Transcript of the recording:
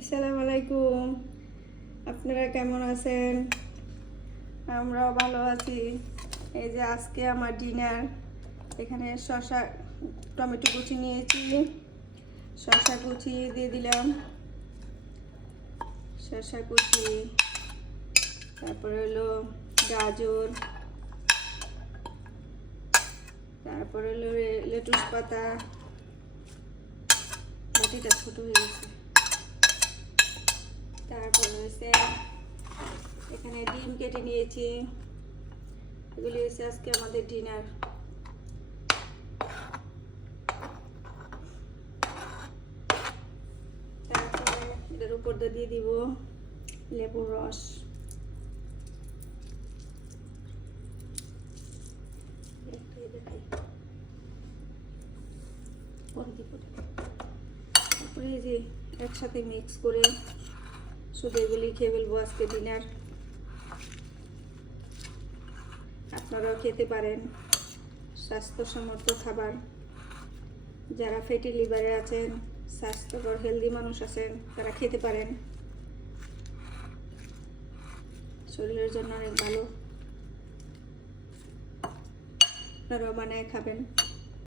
আসসালামু আলাইকুম। আপনারা কেমন আছেন? আমরাও ভালো আছি। এই যে আজকে আমার ডিনার, এখানে শসা টমেটো কুচি নিয়েছি, শসা কুচি দিয়ে দিলাম, শসা কুচি, তারপরে হলো গাজর, তারপরে হলো লেটুস পাতা, রুটিটা ছোট হয়ে গেছে। তারপর হয়েছে এখানে ডিম কেটে নিয়েছি। এগুলি হচ্ছে আজকে আমাদের ডিনার। তারপরে এটার উপর দিয়ে দিব লেবুর রস। তারপরে এই যে একসাথে মিক্স করে শুধু এগুলি খেয়ে ফেলবো আজকে ডিনার। আপনারাও খেতে পারেন, স্বাস্থ্যসম্মত খাবার। যারা ফ্যাটি লিভারে আছেন, স্বাস্থ্যকর হেলদি মানুষ আছেন, তারা খেতে পারেন, শরীরের জন্য অনেক ভালো। আপনারাও বানায় খাবেন।